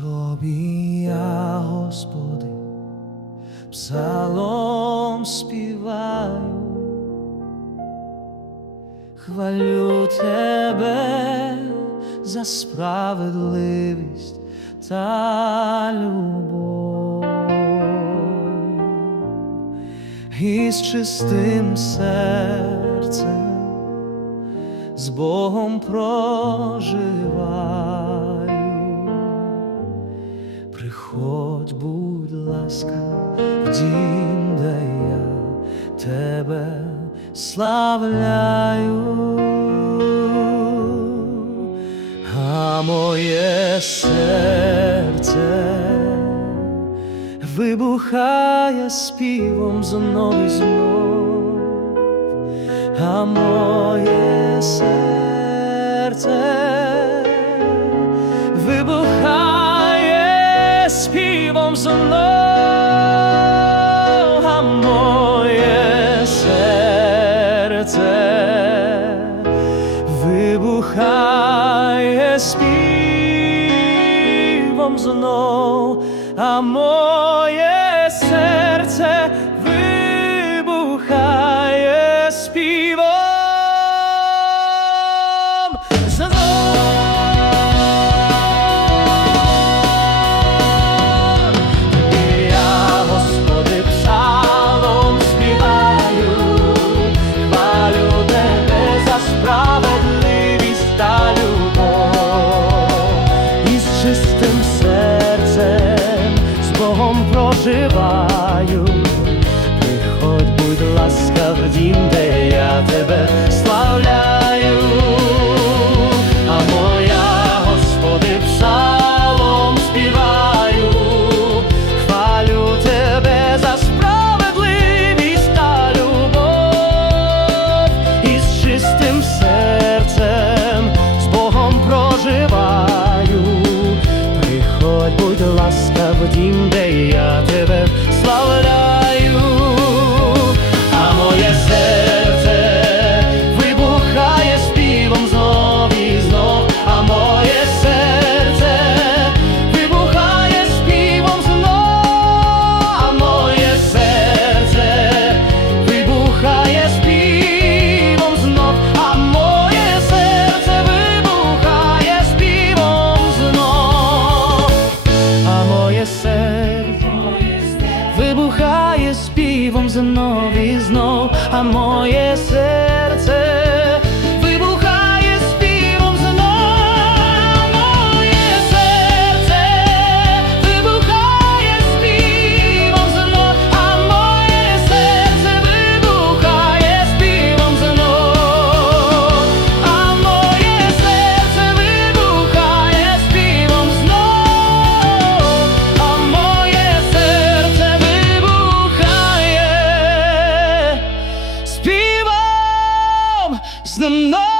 Тобі я, Господи, псалом співаю, хвалю Тебе за справедливість та любов. І з чистим серцем з Богом проживаю. Приходь, будь ласка, в дім, де я тебе славляю, а моє серце вибухає співом знов і знов, а моє співом моє серце вибухає співом знов, а моє Богом ласка, в дім, де я серце. Вибухає співом знов і знов, а моє серце the north.